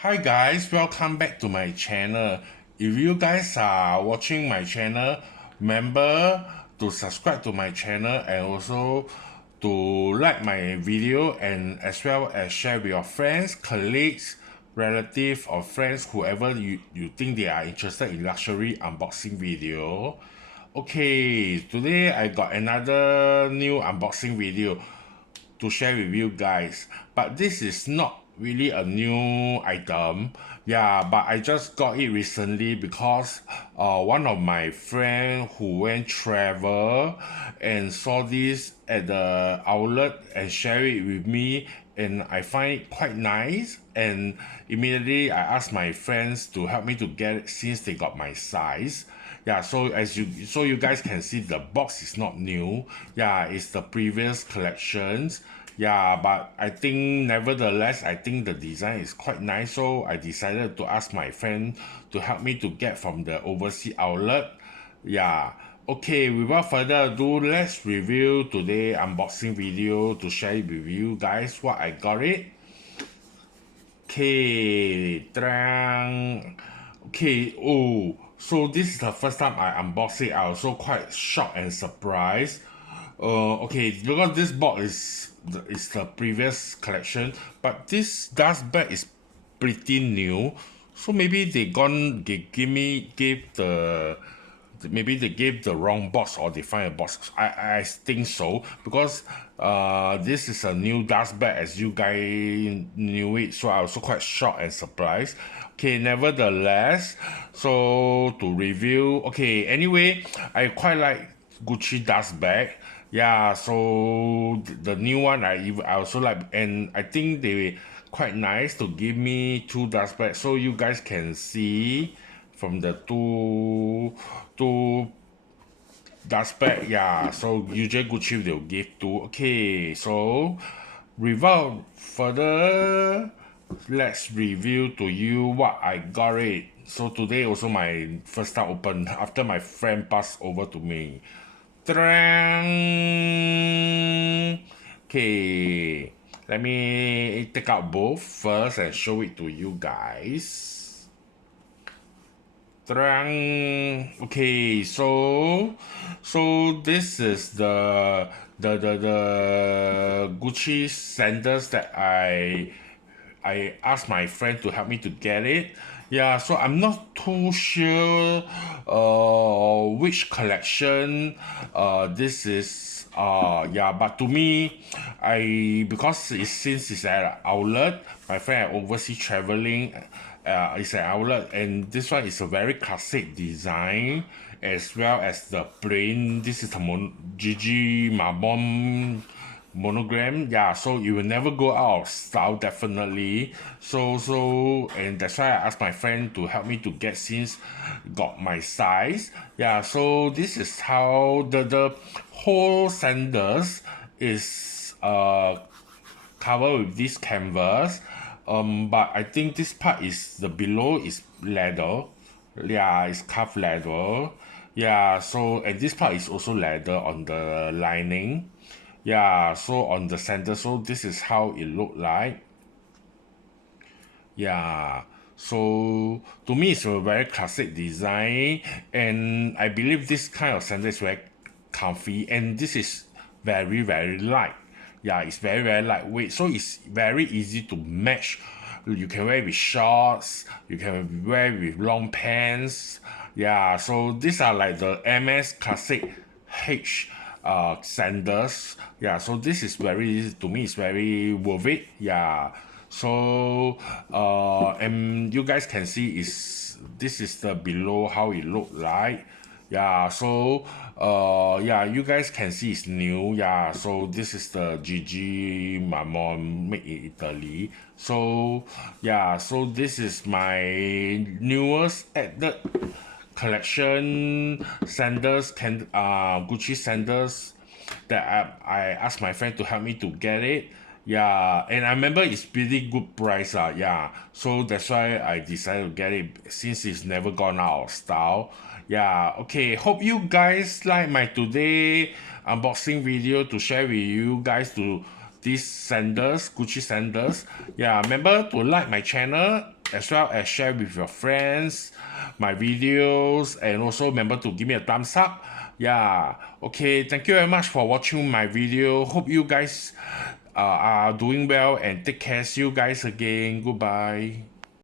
Hi guys, welcome back to my channel. If you guys are watching my channel, remember to subscribe to my channel and also to like my video and as well as share with your friends, colleagues, relatives or friends, whoever you think they are interested in luxury unboxing video. Okay, today I got another new unboxing video to share with you guys, but this is not really a new item. Yeah, but I just got it recently because one of my friend who went travel and saw this at the outlet and share it with me, and I find it quite nice, and immediately I asked my friends to help me to get it since they got my size. Yeah, so you guys can see the box is not new. Yeah, it's the previous collections. Yeah, but I think nevertheless I think the design is quite nice, so I decided to ask my friend to help me to get from the overseas outlet. Yeah, okay, without further ado, let's review today unboxing video to share it with you guys what I got it. Okay, drang. Okay, oh, so this is the first time I unbox it. I was also quite shocked and surprised. Okay, because this box is the previous collection, but this dust bag is pretty new. So maybe they gave the maybe they gave the wrong box or they find a box. I think so because this is a new dust bag as you guys knew it, so I was also quite shocked and surprised. Okay, nevertheless, so to review, okay, anyway, I quite like Gucci dust bag. Yeah, so the new one I also like, and I think they quite nice to give me two dust bags so you guys can see from the two dust bag. Yeah, so usually Gucci they'll give two. Okay, so without further, let's review to you what I got it. So today also my first time open after my friend passed over to me. Okay, let me take out both first and show it to you guys. Okay, so this is the Gucci sandals that I asked my friend to help me to get it. Yeah, so I'm not too sure which collection this is. Yeah, but to me, because since it's at an outlet, my friend are overseas traveling. It's an outlet, and this one is a very classic design as well as the print. This is the Gigi Mabon monogram. Yeah, so you will never go out of style, definitely. And that's why I asked my friend to help me to get since got my size. Yeah, so this is how the whole sandals is covered with this canvas. But I think this part is the below is leather. Yeah, it's calf leather. Yeah, so and this part is also leather on the lining. Yeah, so on the center, so this is how it look like. Yeah, so to me it's a very classic design, and I believe this kind of sandal is very comfy, and this is very light. Yeah, it's very lightweight, so it's very easy to match. You can wear with shorts, you can wear with long pants. Yeah, so these are like the MS Classic H sandals. Yeah, so this is very, to me it's very worth it. Yeah, so and you guys can see is this is the below how it look like. Yeah, so yeah, you guys can see it's new. Yeah, so this is the Gigi Mamon made in Italy. So yeah, so this is my newest added collection sandals, can Gucci sandals that I asked my friend to help me to get it. Yeah, and I remember it's pretty good price. Yeah, so that's why I decided to get it since it's never gone out of style. Yeah, okay. Hope you guys like my today unboxing video to share with you guys to these sandals, Gucci sandals. Yeah, remember to like my channel as well as share with your friends my videos, and also remember to give me a thumbs up. Yeah, okay, thank you very much for watching my video. Hope you guys are doing well, and take care. See you guys again. Goodbye.